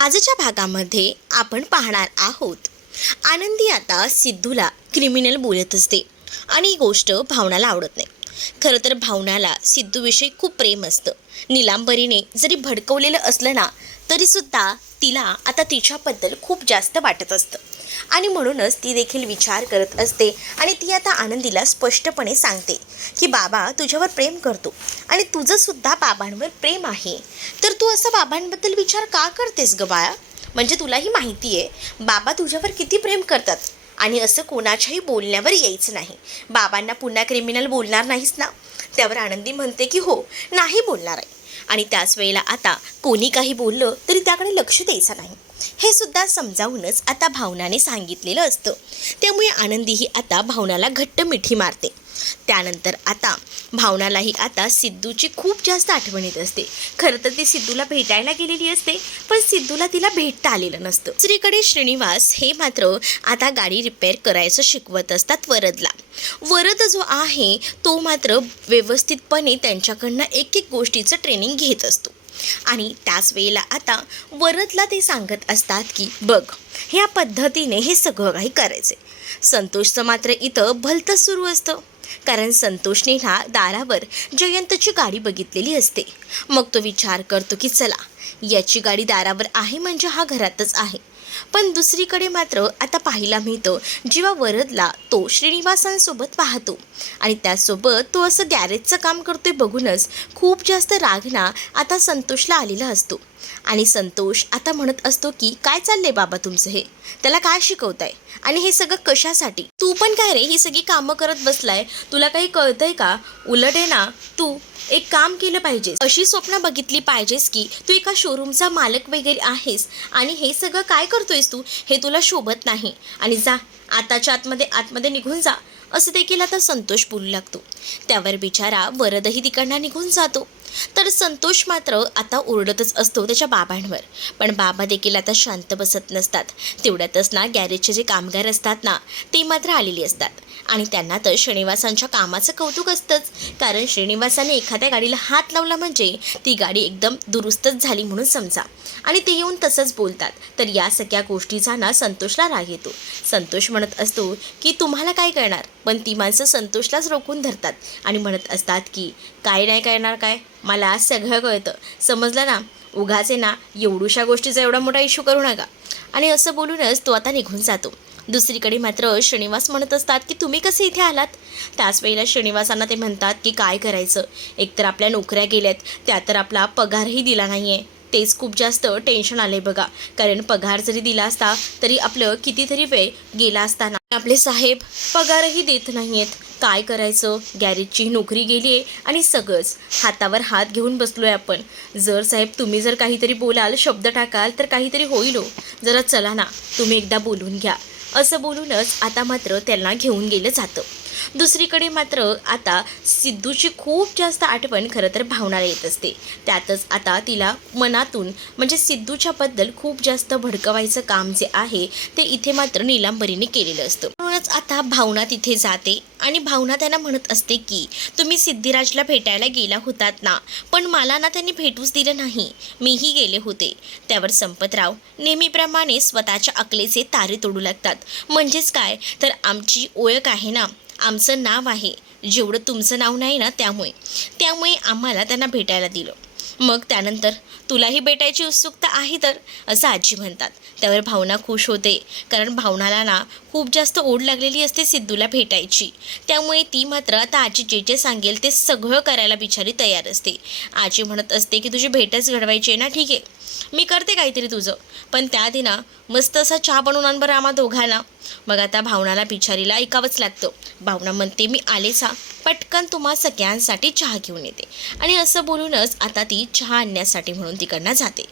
आजच्या भागामध्ये आपण पाहणार आहोत आनंदी आता सिद्धूला क्रिमिनल बोलत असते आणि ही गोष्ट भावनाला आवडत नाही. खरं तर भावनाला सिद्धूविषयी खूप प्रेम असतं. निलांबरीने जरी भडकवलेलं असलं ना तरीसुद्धा तिला आता तिच्याबद्दल खूप जास्त वाटत असतं आणि म्हणूनच ती देखील विचार करत असते आणि ती आता आनंदीला स्पष्टपणे सांगते की बाबा तुझ्यावर प्रेम करतो आणि तुझंसुद्धा बाबांवर प्रेम आहे, तर तू असं बाबांबद्दल विचार का करतेस ग बाळा? म्हणजे तुलाही माहिती आहे बाबा तुझ्यावर किती प्रेम करतात आणि असं कोणाच्याही बोलण्यावर यायचं नाही. बाबांना पुन्हा क्रिमिनल बोलणार नाहीस ना? त्यावर आनंदी म्हणते की हो, नाही बोलणार आहे. आणि त्याच वेळेला आता कोणी काही बोललं तरी त्याकडे लक्ष द्यायचं नाही हे सुद्धा समजावूनच आता भावनाने सांगितलेलं असतं. त्यामुळे आनंदीही आता भावनाला घट्ट मिठी मारते. त्यानंतर आता भावनालाही आता सिद्धूची खूप जास्त आठवण येत असते. खरं तर ती सिद्धूला भेटायला गेलेली असते पण सिद्धूला तिला भेटता आलेलं नसतं. दुसरीकडे श्रीनिवास हे मात्र आता गाडी रिपेअर करायचं शिकवत असतात वरदला. वरद जो आहे तो मात्र व्यवस्थितपणे त्यांच्याकडनं एक एक गोष्टीचं ट्रेनिंग घेत असतो आणि त्याच वेळेला आता वरदला ते सांगत असतात की बघ ह्या पद्धतीने हे सगळं काही करायचे. संतोषचं मात्र इथं भलतंच सुरू असतं, कारण संतोषने ह्या दारावर जयंतची गाडी बघितलेली असते. मग तो विचार करतो की चला याची गाडी दारावर आहे म्हणजे हा घरातच आहे. पण दुसरीकडे मात्र आता पाहायला मिळतं जेव्हा वरदला तो श्रीनिवासांसोबत पाहतो आणि त्यासोबत तो असं गॅरेजचं काम करतोय बघूनच खूप जास्त रागना आता संतोषला आलेला असतो. आणि संतोष आता म्हणत असतो की काय चाललंय बाबा तुमचं, हे त्याला काय शिकवताय आणि हे सगळं कशासाठी? तू पण काय रे ही सगळी कामं करत बसलाय, तुला काही कळतंय का? उलट आहे ना तू एक काम केलं पाहिजेस, अशी स्वप्न बघितली पाहिजेस की तू एका शोरूमचा मालक वगैरे आहेस आणि हे सगळं काय करतोयस तू, हे तुला शोभत नाही आणि जा आताच्या आतमध्ये निघून जा, असं देखील आता संतोष बोलू लागतो. त्यावर बिचारा वरदही तिकडनं निघून जातो. तर संतोष मात्र आता ओरडतच असतो त्याच्या बाबांवर, पण बाबा देखील आता शांत बसत नसतात. तेवढ्यातच ना गॅरेजचे जे कामगार असतात ना ते मात्र आलेले असतात आणि त्यांना तर श्रीनिवासांच्या कामाचं कौतुक असतंच, कारण श्रीनिवासाने एखाद्या गाडीला हात लावला म्हणजे ती गाडी एकदम दुरुस्तच झाली म्हणून समजा. आणि ते येऊन तसंच बोलतात. तर या सगळ्या गोष्टीचा ना संतोषला राग येतो. संतोष म्हणत असतो की तुम्हाला काय करणार, पण ती माणसं संतोषलाच रोखून धरतात आणि म्हणत असतात की काय नाही करणार काय, मला सगळं कळतं, समजलं ना? उगाच आहे ना एवढूशा गोष्टीचा एवढा मोठा इश्यू करू नका. आणि असं बोलूनच तो आता निघून जातो. दुसरीकडे मात्र श्रीनिवास म्हणत असतात की तुम्ही कसे इथे आलात? त्याच वेळेला श्रीनिवासांना ते म्हणतात की काय करायचं, एकतर आपल्या नोकऱ्या गेल्यात, त्या तर आपला पगारही दिला नाही आहे, तेच खूप जास्त टेन्शन आले बघा. कारण पगार जरी दिला असता तरी आपलं कितीतरी वेळ गेला असताना आपले साहेब पगारही देत नाही आहेत. काय करायचं, गॅरेजची नोकरी गेली आहे आणि सगळंच हातावर हात घेऊन बसलो आहे आपण. जर साहेब तुम्ही जर काहीतरी बोलाल, शब्द टाकाल तर काहीतरी होईल हो. जरा चला ना तुम्ही एकदा बोलून घ्या, असं बोलूनच आता मात्र त्यांना घेऊन गेलं जातं. दुसरीकडे मात्र आता सिद्धूची खूप जास्त आठवण खरं तर भावनाला येत असते. त्यातच आता तिला मनातून म्हणजे सिद्धूच्याबद्दल खूप जास्त भडकवायचं काम जे आहे ते इथे मात्र निलांबरीने केलेलं असतं. म्हणूनच आता भावना तिथे जाते आणि भावना त्यांना म्हणत असते की तुम्ही सिद्धिराजला भेटायला गेला होतात ना, पण मला ना त्यांनी भेटूच दिलं नाही, मीही गेले होते. त्यावर संपतराव नेहमीप्रमाणे स्वतःच्या अकलेचे तारे तोडू लागतात. म्हणजेच काय तर आमची ओळख आहे ना, आमचं नाव आहे, जेवढं तुमचं नाव नाही ना, त्यामुळे आम्हाला त्यांना भेटायला दिलं. मग त्यानंतर तुलाही भेटायची उत्सुकता आहे तर, असं आजी म्हणतात. त्यावर भावना खुश होते, कारण भावनाला ना खूप जास्त ओढ लागलेली असते सिद्धूला भेटायची. त्यामुळे ती मात्र आता आजी जे जे सांगेल ते सगळं करायला बिचारी तयार असते. आजी म्हणत असते की तुझी भेटच घडवायची आहे ना, ठीक आहे मी करते काहीतरी तुझं, पण त्याआधी ना मस्त असा चहा बनवून आण बरं आम्हा दोघांना. मग आता भावनाला बिचारीला ऐकावंच लागतं. भावना म्हणते मी आलेच हा, पटकन तुम्हा सगळ्यांसाठी चहा घेऊन येते. आणि असं बोलूनच आता ती चहा आणण्यासाठी म्हणून तिकडनं जाते.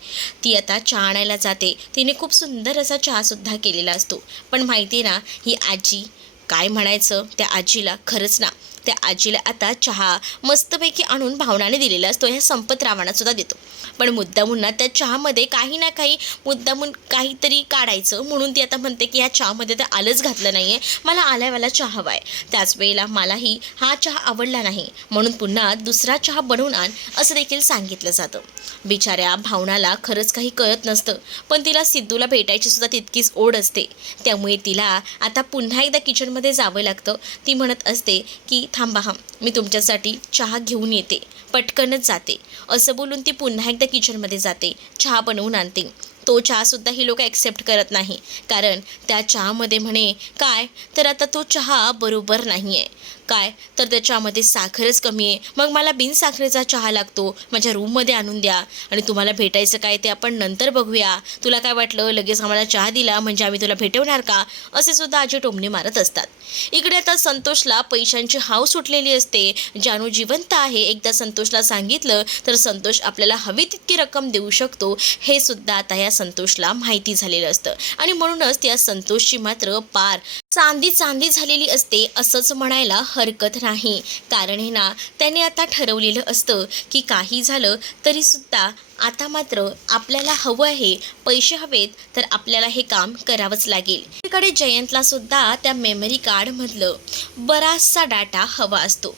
ती आता चहा आणायला जाते. तिने खूप सुंदर असा चहासुद्धा केलेला असतो. पण माहिती ना ही आजी काय म्हणायचं, त्या आजीला खरंच ना त्या आजीला आता चहा मस्तपैकी आणून भावनाने दिलेला असतो. ह्या संपतरावांना सुद्धा देतो. पण मुद्दामून ना त्या चहामध्ये काही ना काही मुद्दामून काहीतरी काढायचं म्हणून ती आता म्हणते की ह्या चहामध्ये तर आलंच घातलं नाही आहे, मला आल्यावाला चहा हवा आहे. त्याच वेळेला मलाही हा चहा आवडला नाही म्हणून पुन्हा दुसरा चहा बनवून आण असं देखील सांगितलं जातं. बिचाऱ्या भावनाला खरंच काही कळत नसतं, पण तिला सिद्धूला भेटायची सुद्धा तितकीच ओढ असते. त्यामुळे तिला आता पुन्हा एकदा किचनमध्ये जावं लागतं. ती म्हणत असते की थांबा मी तुमच्यासाठी चहा घेऊन येते, पटकनच जाते असं बोलून ती पुन्हा एकदा किचनमध्ये जाते, चहा बनवून आणते. तो चहासुद्धा ही लोक ॲक्सेप्ट करत नाही, कारण त्या चहामध्ये म्हणे काय तर आता तो चहा बरोबर नाही आहे, काय तर त्या चहामध्ये साखरच कमी आहे, मग मला बिनसाखरेचा चहा लागतो, माझ्या रूममध्ये आणून द्या आणि तुम्हाला भेटायचं काय ते आपण नंतर बघूया, तुला काय वाटलं लगेच आम्हाला चहा दिला म्हणजे आम्ही तुला भेटवणार का, असे सुद्धा आजी टोमणे मारत असतात. इकडे आता संतोषला पैशांची हाव सुटलेली असते. जानू जिवंत आहे, एकदा संतोषला सांगितलं तर संतोष आपल्याला हवी तितकी रक्कम देऊ शकतो हे सुद्धा आता या संतोषला माहिती झालेलं असतं. आणि म्हणूनच त्या संतोषची मात्र पार चांदी झालेली असते असंच म्हणायला हरकत नाही. कारण हे ना त्याने आता ठरवलेलं असतं की काही झालं तरीसुद्धा आता मात्र आपल्याला हवं आहे, पैसे हवेत तर आपल्याला हे काम करावंच लागेल. इकडे जयंतला सुद्धा त्या मेमरी कार्डमधलं बराचसा डाटा हवा असतो.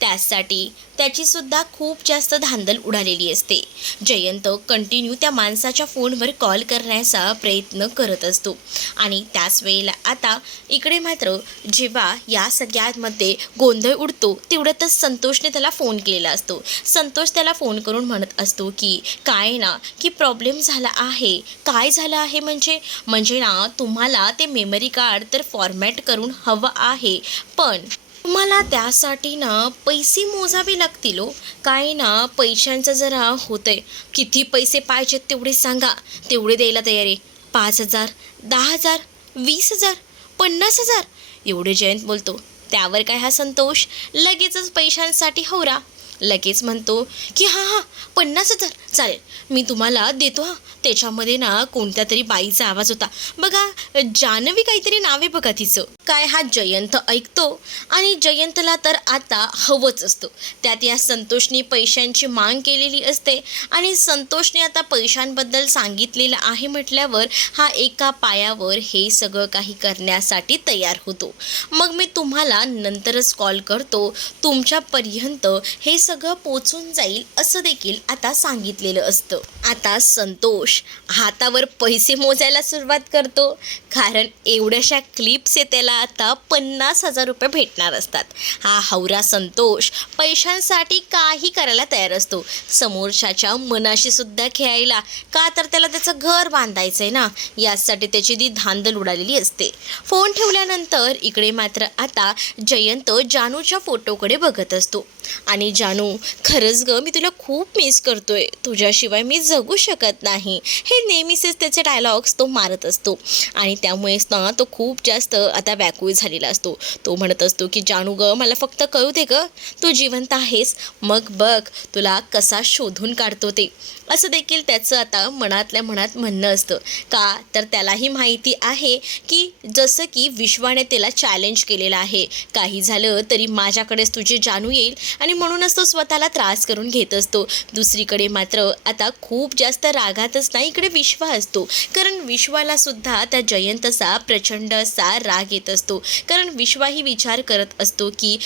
त्यासाठी त्याचीसुद्धा खूप जास्त धांदल उडालेली असते. जयंत कंटिन्यू त्या माणसाच्या फोनवर कॉल करण्याचा प्रयत्न करत असतो. आणि त्याच वेळेला आता इकडे मात्र जेव्हा या सगळ्यामध्ये गोंधळ उडतो तेवढ्यातच संतोषने त्याला फोन केलेला असतो. संतोष त्याला फोन करून म्हणत असतो की काय ना की प्रॉब्लेम झाला आहे. काय झालं आहे म्हणजे ना तुम्हाला ते मेमरी कार्ड तर फॉर्मॅट करून हवं आहे, पण तुम्हाला त्यासाठी ना पैसे मोजावे लागतील. काय ना पैशांचं जरा होतंय, किती पैसे पाहिजेत तेवढे सांगा, तेवढे द्यायला तयार आहे. 5,000, 10,000, 20,000, 50,000 एवढे जयंत बोलतो. त्यावर काय हा संतोष लगेचच पैशांसाठी हवरा लगेच म्हणतो की हां 50,000 चालेल, मी तुम्हाला देतो. त्याच्यामध्ये ना कोणत्या तरी बाईचा आवाज होता बघा, जानवी काहीतरी नाव आहे बघा तिचं. काय हा जयंत ऐकतो आणि जयंतला तर आता हवंच असतं. त्यात या संतोषने पैशांची माग केलेली असते आणि संतोषने आता पैशांबद्दल सांगितलेलं आहे म्हटल्यावर हा एका पायावर हे सगळं काही करण्यासाठी तयार होतो. मग मी तुम्हाला नंतरच कॉल करतो, तुमच्यापर्यंत हे सगळं पोचून जाईल असं देखील आता सांगितलेलं असतं. आता संतोष हातावर पैसे मोजायला सुरुवात करतो, कारण एवढ्याशा क्लिप्स आहे त्याला आता 50,000 रुपये भेटणार असतात. हा हवरा संतोष पैशांसाठी काही करायला तयार असतो, समोरच्याच्या मनाशी सुद्धा खेळायला. का तर त्याला त्याचं घर बांधायचं आहे ना, यासाठी त्याची ती धांदल उडालेली असते. फोन ठेवल्यानंतर इकडे मात्र आता जयंत जानूच्या फोटोकडे बघत असतो आणि जानू खरंच ग मी तुला खूप मिस करतोय, तुझ्याशिवाय मी जगू शकत नाही, हे नेहमीचेच त्याचे डायलॉग्स तो मारत असतो. आणि त्यामुळेच ना तो खूप जास्त आता व्याकुळ झालेला असतो. तो म्हणत असतो की जानू ग मला फक्त कळू दे ग, तू जिवंत आहेस, मग बघ तुला कसा शोधून काढतो ते, असं देखील त्याचं आता मनातल्या मनात म्हणणं असतं. का तर त्यालाही माहिती आहे की जसं की विश्वाने त्याला चॅलेंज केलेलं आहे, काही झालं तरी माझ्याकडेच तुझी जानू येईल आणि म्हणूनच तो स्वतःला त्रास करून घेत असतो. दुसरीकडे मात्र आता खूप जास्त रागातच नाही इकडे विश्वा असतो, कारण विश्वाला सुद्धा त्या जयंतचा प्रचंड असा राग येत असतो. कारण विश्वाही विचार करत असतो की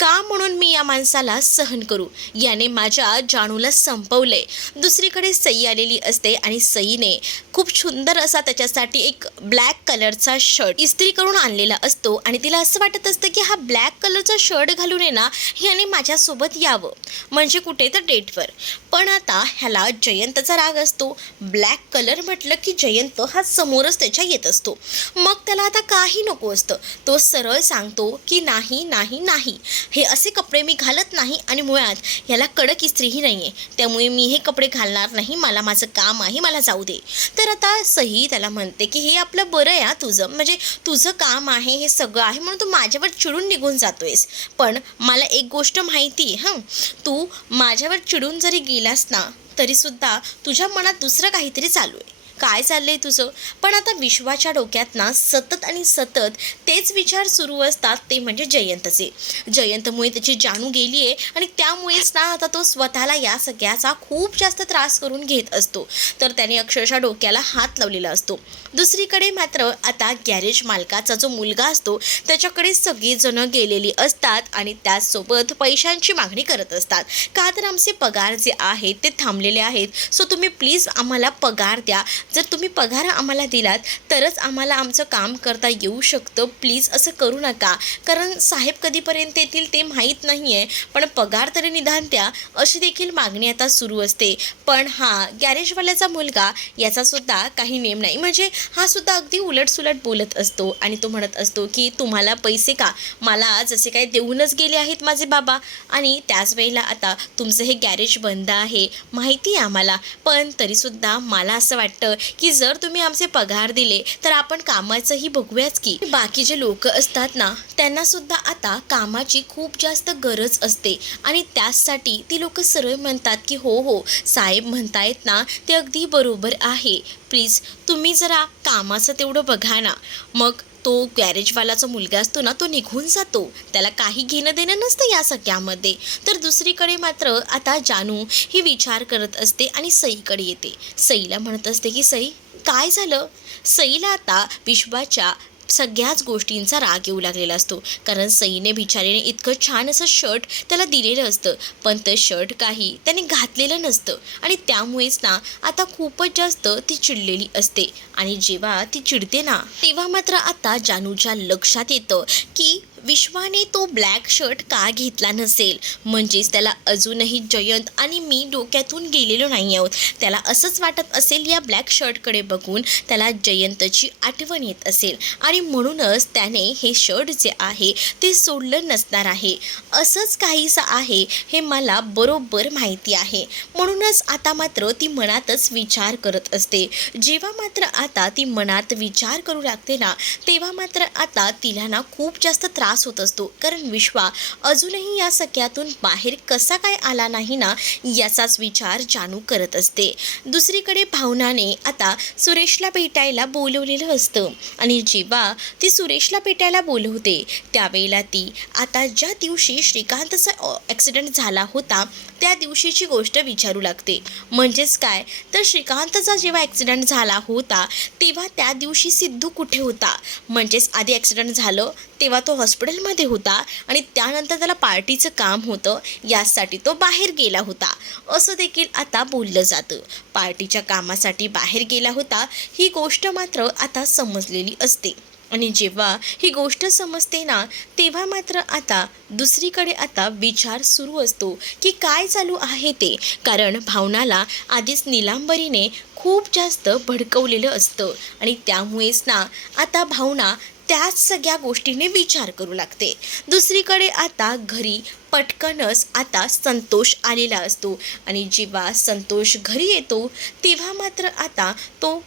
का म्हणून मी या माणसाला सहन करू, याने माझ्या जानूला संपवले. दुसरीकडे सई आलेली असते आणि सईने खूप सुंदर असा त्याच्यासाठी एक ब्लॅक कलरचा शर्ट इस्त्री करून आणलेला असतो आणि तिला असं वाटत असतं की हा ब्लॅक कलरचा शर्ट घालून आहे ना ह्याने माझ्यासोबत यावं, म्हणजे कुठे तर डेटवर. पण आता ह्याला जयंतचा राग असतो. ब्लॅक कलर म्हटलं की जयंत हा समोरच त्याच्या येत असतो. मग त्याला आता काही नको असतं, तो सरळ सांगतो की नाही नाही नाही, हे असे कपडे मी घालत नाही आणि मुळात ह्याला कडक इस्त्रीही नाही आहे, त्यामुळे मी हे कपडे घालणार नाही, मला माझं काम आहे, मला जाऊ दे. तर आता सही त्याला म्हणते की हे आपलं बरं आहे, तुझं म्हणजे तुझं काम आहे, हे सगळं आहे म्हणून तू माझ्यावर चिडून निघून जातोयस. पण मला एक गोष्ट माहिती आहे, तू माझ्यावर चिडून जरी गेलास ना तरीसुद्धा तुझ्या मनात दुसरं काहीतरी चालू आहे. काय चाललंय तुझं? पण आता विश्वाच्या डोक्यात ना सतत आणि सतत तेच विचार सुरू असतात, ते म्हणजे जयंतचे. जयंतमुळे त्याची जानू गेली आहे आणि त्यामुळेच ना आता तो स्वतःला या सगळ्याचा खूप जास्त त्रास करून घेत असतो. तर त्याने अक्षरशः डोक्याला हात लावलेला असतो. दुसरीकडे मात्र आता गॅरेज मालकाचा जो मुलगा असतो त्याच्याकडे सगळीजण गेलेली असतात आणि त्याचसोबत पैशांची मागणी करत असतात. का तर आमचे पगार जे आहेत ते थांबलेले आहेत, सो तुम्ही प्लीज आम्हाला पगार द्या. जर तुम्ही पगार आम्हाला दिलात तरच आम्हाला आमचं काम करता येऊ शकतं. प्लीज असं करू नका, कारण साहेब कधीपर्यंत येतील ते माहीत नाही आहे, पण पगार तरी निदान द्या, अशी देखील मागणी आता सुरू असते. पण हा गॅरेजवाल्याचा मुलगा याचासुद्धा काही नेम नाही, म्हणजे हा सुद्धा अगदी उलटसुलट बोलत असतो आणि तो म्हणत असतो की तुम्हाला पैसे का, मला जसे काही देऊनच गेले आहेत माझे बाबा, आणि त्याच वेळेला आता तुमचं हे गॅरेज बंद आहे माहिती आहे आम्हाला, पण तरीसुद्धा मला असं वाटतं की जर तुम्ही आमचे पगार दिले तर आपण कामाचंही बघूयाच की. बाकी जे लोक असतात ना त्यांनासुद्धा आता कामाची खूप जास्त गरज असते आणि त्याचसाठी ती लोक सरळ म्हणतात की हो हो साहेब म्हणतायत ना ते अगदी बरोबर आहे, प्लीज तुम्ही जरा कामाचं तेवढं बघा ना. मग तो गॅरेजवालाचा मुलगा असतो ना तो निघून जातो, त्याला काही घेणं देणं नसतं या सगळ्यामध्ये. तर दुसरीकडे मात्र आता जानू ही विचार करत असते आणि सईकडे येते. सईला म्हणत असते की सई काय झालं. सईला आता विश्वाच्या सगळ्याच गोष्टींचा राग येऊ लागलेला असतो, कारण सईने बिचारीने इतकं छान असं शर्ट त्याला दिलेलं असतं, पण ते शर्ट काही त्याने घातलेलं नसतं आणि त्यामुळेच ना आता खूपच जास्त ती चिडलेली असते. आणि जेव्हा ती चिडते ना तेव्हा मात्र आता जानूच्या लक्षात येतं की विश्वाने तो ब्लॅक शर्ट का घेतला नसेल, म्हणजेच त्याला अजूनही जयंत आणि मी डोक्यातून गेलेलो नाही आहोत. त्याला असंच वाटत असेल या ब्लॅक शर्टकडे बघून त्याला जयंतची आठवण येत असेल आणि म्हणूनच त्याने हे शर्ट जे आहे ते सोडलं नसणार आहे. असंच काहीसं आहे हे मला बरोबर माहिती आहे. म्हणूनच आता मात्र ती मनातच विचार करत असते. जेव्हा मात्र आता ती मनात विचार करू लागते ना तेव्हा मात्र आता तिला ना खूप जास्त त्रास होत असतो, कारण विश्वा अजूनही या सगळ्यातून बाहेर कसा काय आला नाही ना याचाच विचार जानू करत असते. दुसरीकडे भावनाने आता सुरेशला भेटायला बोलवलेलं असतं आणि जेव्हा ती सुरेशला भेटायला बोलवते त्यावेळेला ती आता ज्या दिवशी श्रीकांतचा ॲक्सिडेंट झाला होता त्या दिवशीची गोष्ट विचारू लागते. म्हणजेच काय तर श्रीकांतचा जेव्हा ॲक्सिडेंट झाला होता तेव्हा त्या दिवशी सिद्धू कुठे होता, म्हणजेच आधी ॲक्सिडेंट झालं तेव्हा तो हॉस्पिटलमध्ये होता आणि त्यानंतर त्याला पार्टीचं काम होतं यासाठी तो बाहेर गेला होता असं देखील आता बोललं जातं. पार्टीच्या कामासाठी बाहेर गेला होता ही गोष्ट मात्र आता समजलेली असते आणि जेव्हा ही गोष्ट समजते ना तेव्हा मात्र आता दुसरीकडे आता विचार सुरू असतो की काय चालू आहे ते, कारण भावनाला आधीच निलांबरीने खूप जास्त भडकवलेलं असतं आणि त्यामुळेच ना आता भावना त्याच सगळ्या गोष्टीने विचार करू लागते. दुसरीकडे आता घरी पटकनच आता संतोष आलेला असतो आणि जेव्हा संतोष घरी येतो तेव्हा मात्र आता तो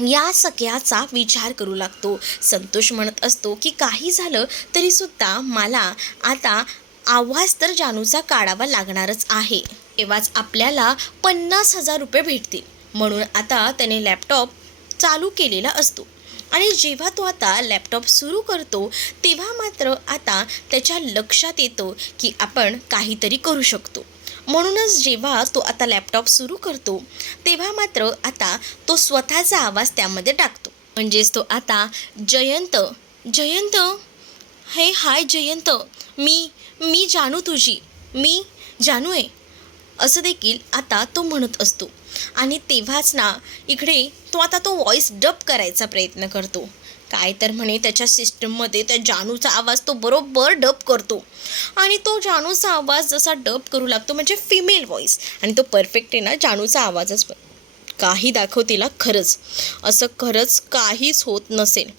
या सगळ्याचा विचार करू लागतो. संतोष म्हणत असतो की काही झालं तरीसुद्धा मला आता आवाज तर जानूचा काढावा लागणारच आहे, तेव्हाच आपल्याला 50,000 रुपये भेटतील. म्हणून आता त्याने लॅपटॉप चालू केलेला असतो आणि जेव्हा तो आता लॅपटॉप सुरू करतो तेव्हा मात्र आता त्याच्या लक्षात येतं की आपण काहीतरी करू शकतो. म्हणूनच जेव्हा तो आता लॅपटॉप सुरू करतो तेव्हा मात्र आता तो स्वतःचा आवाज त्यामध्ये टाकतो. म्हणजेच तो आता जयंत जयंत हे हाय जयंत, मी जानू तुझी, मी जानू आहे असं देखील आता तो म्हणत असतो. आणि तेव्हाच ना इकडे तो आता तो व्हॉईस डब करायचा प्रयत्न करतो. काय तर म्हणे त्याच्या सिस्टममध्ये त्या जानूचा आवाज तो बरोबर डब करतो आणि तो जानूचा आवाज जसा डब करू लागतो म्हणजे फिमेल व्हॉईस, आणि तो परफेक्ट आहे ना जानूचा आवाजच काही दाखवतीला खरंच असं खरंच काहीच होत नसेल,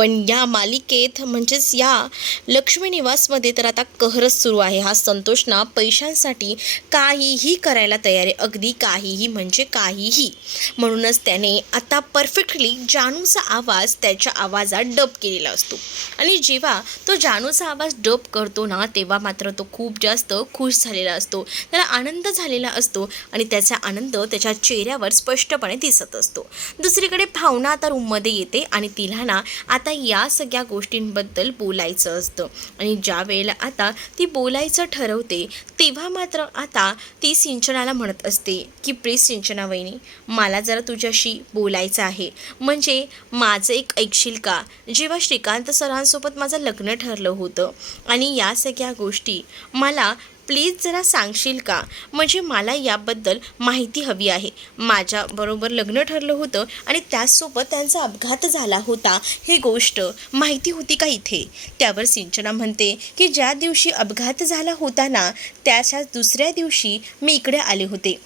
पण या मालिकेत म्हणजेच या लक्ष्मी निवासमध्ये तर आता कहरच सुरू आहे. हा संतोष ना पैशांसाठी काहीही करायला तयार आहे, अगदी काहीही म्हणजे काहीही. म्हणूनच त्याने आता परफेक्टली जानूचा आवाज त्याच्या आवाजात डब केलेला असतो आणि जेव्हा तो जानूचा आवाज डब करतो ना तेव्हा मात्र तो खूप जास्त खुश झालेला असतो, त्याला आनंद झालेला असतो आणि त्याचा आनंद त्याच्या चेहऱ्यावर स्पष्टपणे दिसत असतो. दुसरीकडे भावना आता रूममध्ये येते आणि तिला ना आता या सगळ्या गोष्टींबद्दल बोलायचं असतं आणि ज्या वेळेला आता ती बोलायचं ठरवते तेव्हा मात्र आता ती सिंचनाला म्हणत असते की प्लीज सिंचना वहिनी, मला जरा तुझ्याशी बोलायचं आहे. म्हणजे माझं एक ऐकशील का? जेव्हा श्रीकांत सरांसोबत माझं लग्न ठरलं होतं आणि या सगळ्या गोष्टी मला प्लीज जरा सांगशील का? म्हणजे मला याबद्दल माहिती हवी आहे. माझ्याबरोबर लग्न ठरलं होतं आणि त्याचसोबत त्यांचा अपघात झाला होता, ही गोष्ट माहिती होती का इथे? त्यावर सिंचना म्हणते की ज्या दिवशी अपघात झाला होता ना त्याच्या दुसऱ्या दिवशी मी इकडे आले होते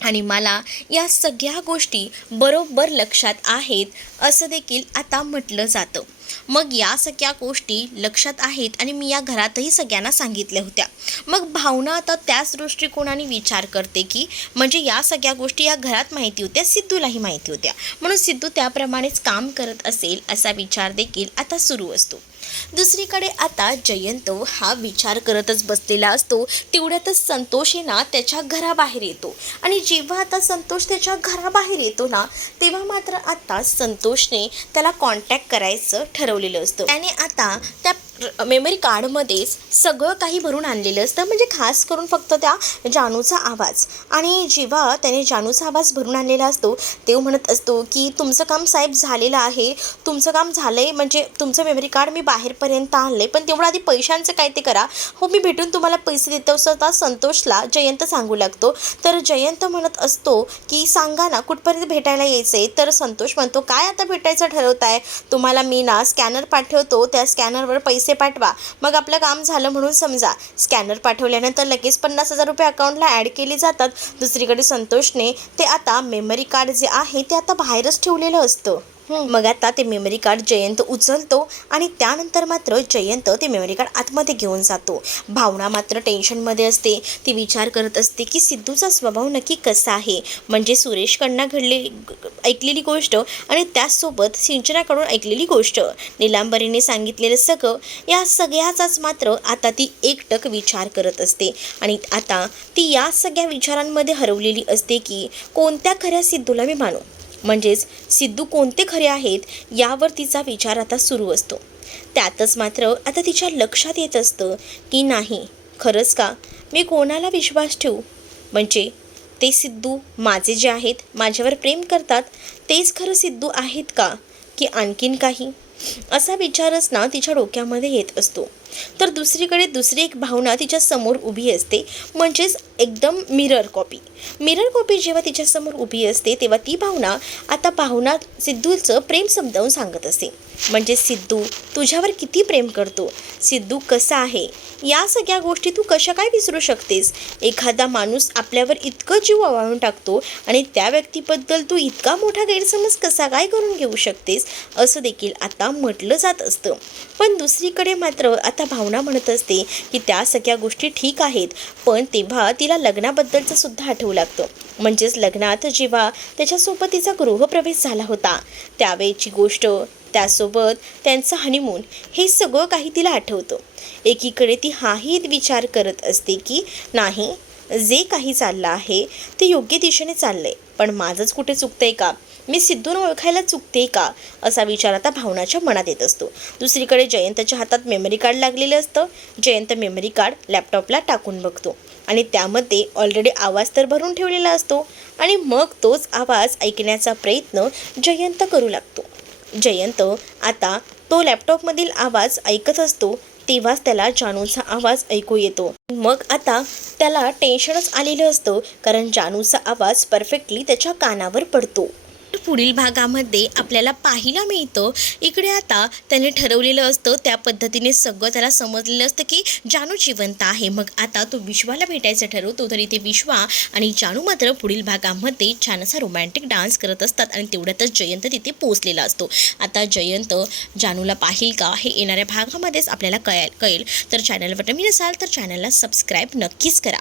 आणि मला या सगळ्या गोष्टी बरोबर लक्षात आहेत असं देखील आता म्हटलं जातं. मग या सगळ्या गोष्टी लक्षात आहेत आणि मी या घरातही सगळ्यांना सांगितल्या होत्या. मग भावना आता त्याच दृष्टिकोनाने विचार करते की म्हणजे या सगळ्या गोष्टी या घरात माहिती होत्या, सिद्धूलाही माहिती होत्या, म्हणून सिद्धू त्याप्रमाणेच काम करत असेल असा विचार देखील आता सुरू असतो. दुसरीकडे आता जयंत हा विचार करतच बसलेला असतो. तेवढ्यातच संतोष ना त्याच्या घराबाहेर येतो आणि जेव्हा आता संतोष त्याच्या घराबाहेर येतो ना तेव्हा मात्र आता संतोषने त्याला कॉन्टॅक्ट करायचं ठरवलेलं असतं. त्याने आता त्या मेमरी कार्डमध्येच सगळं काही भरून आणलेलं असतं, म्हणजे खास करून फक्त त्या जानूचा आवाज. आणि जेव्हा त्याने जानूचा आवाज भरून आणलेला असतो तेव्हा म्हणत असतो की तुमचं काम साहेब झालेलं आहे, तुमचं काम झालं आहे, म्हणजे तुमचं मेमरी कार्ड मी बाहेरपर्यंत आणलं आहे, पण तेवढं आधी पैशांचं काय ते करा. हो मी भेटून तुम्हाला पैसे देतो असं आता संतोषला जयंत सांगू लागतो. तर जयंत म्हणत असतो की सांगा ना कुठपर्यंत भेटायला यायचं आहे. तर संतोष म्हणतो काय आता भेटायचं ठरवताय? तुम्हाला मी ना स्कॅनर पाठवतो, त्या स्कॅनरवर पैसे पाठवा, मग आपलं काम झालं म्हणून समजा. स्कॅनर पाठवल्यानंतर लगेच 50,000 रुपये अकाउंटला ॲड केले जातात. दुसरीकडे संतोषने ते आता मेमरी कार्ड जे आहे ते आता बाहेरच ठेवलेलं असतं. मग आता ते मेमरी कार्ड जयंत उचलतो आणि त्यानंतर मात्र जयंत ते मेमरी कार्ड आतमध्ये घेऊन जातो. भावना मात्र टेन्शनमध्ये असते. ती विचार करत असते की सिद्धूचा स्वभाव नक्की कसा आहे. म्हणजे सुरेशकडनं ऐकलेली गोष्ट आणि त्याचसोबत सिंचनाकडून ऐकलेली गोष्ट, निलांबरीने सांगितलेलं सगळं, या सगळ्याचाच मात्र आता ती एकटक विचार करत असते. आणि आता ती या सगळ्या विचारांमध्ये हरवलेली असते की कोणत्या खऱ्या सिद्धूला मी मानू, म्हणजेच सिद्धू कोणते खरे आहेत यावर तिचा विचार आता सुरू असतो. त्यातच मात्र आता तिच्या लक्षात येत असतं की नाही खरंच का मी कोणाला विश्वास ठेवू. म्हणजे ते सिद्धू माझे जे आहेत, माझ्यावर प्रेम करतात तेच खरं सिद्धू आहेत का की आणखीन काही, असा विचारच ना तिच्या डोक्यामध्ये येत असतो. तर दुसरीकडे दुसरी एक भावना तिच्या समोर उभी असते, म्हणजेच एकदम मिरर कॉपी जेव्हा तिच्यासमोर उभी असते तेव्हा ती भावना सिद्धूचं प्रेम समजावून सांगत असते. म्हणजे सिद्धू तुझ्यावर किती प्रेम करतो, सिद्धू कसा आहे, या सगळ्या गोष्टी तू कशा काय विसरू शकतेस. एखादा माणूस आपल्यावर इतकं जीव ओवाळून टाकतो आणि त्या व्यक्तीबद्दल तू इतका मोठा गैरसमज कसा काय करून घेऊ शकतेस, असं देखील आता म्हटलं जात असतं. पण दुसरीकडे मात्र आता भावना म्हणत असते की त्या सगळ्या गोष्टी ठीक आहेत, पण तेव्हा तिला लग्नाबद्दलचं सुद्धा आठवू लागतं. म्हणजेच लग्नात जेव्हा त्याच्यासोबत तिचा गृहप्रवेश झाला होता त्यावेळची गोष्ट, त्यासोबत त्यांचं हनीमून, हे सगळं काही तिला आठवतं. एकीकडे ती हाही विचार करत असते की नाही जे काही चाललं आहे ते योग्य दिशेने चाललंय, पण माझंच कुठे चुकतंय का, मी सिद्धून ओळखायला चुकते का, असा विचार आता भावनाच्या मनात येत असतो. दुसरीकडे जयंतच्या हातात मेमरी कार्ड लागलेलं असतं. जयंत मेमरी कार्ड लॅपटॉपला टाकून बघतो आणि त्यामध्ये ऑलरेडी आवाज तर भरून ठेवलेला असतो आणि मग तोच आवाज ऐकण्याचा प्रयत्न जयंत करू लागतो. जयंत आता तो लॅपटॉपमधील आवाज ऐकत असतो तेव्हाच त्याला जानूचा आवाज ऐकू येतो. मग आता त्याला टेन्शनच आलेलं असतं कारण जानूचा आवाज परफेक्टली त्याच्या कानावर पडतो. पुढील भागामध्ये आपल्याला पाहायला मिळतं. इकडे आता त्याने ठरवलेलं असतं, त्या पद्धतीने सगळं त्याला समजलेलं असतं की जानू जिवंत आहे. मग आता तो विश्वाला भेटायचं ठरवतो. तर इथे विश्वा आणि जानू मात्र पुढील भागामध्ये छान असा रोमॅन्टिक डान्स करत असतात आणि तेवढ्यातच जयंत तिथे पोहोचलेला असतो. आता जयंत जानूला पाहिल का हे येणाऱ्या भागामध्येच आपल्याला कळेल. तर चॅनलवर नवीन असाल तर चॅनलला सबस्क्राईब नक्कीच करा.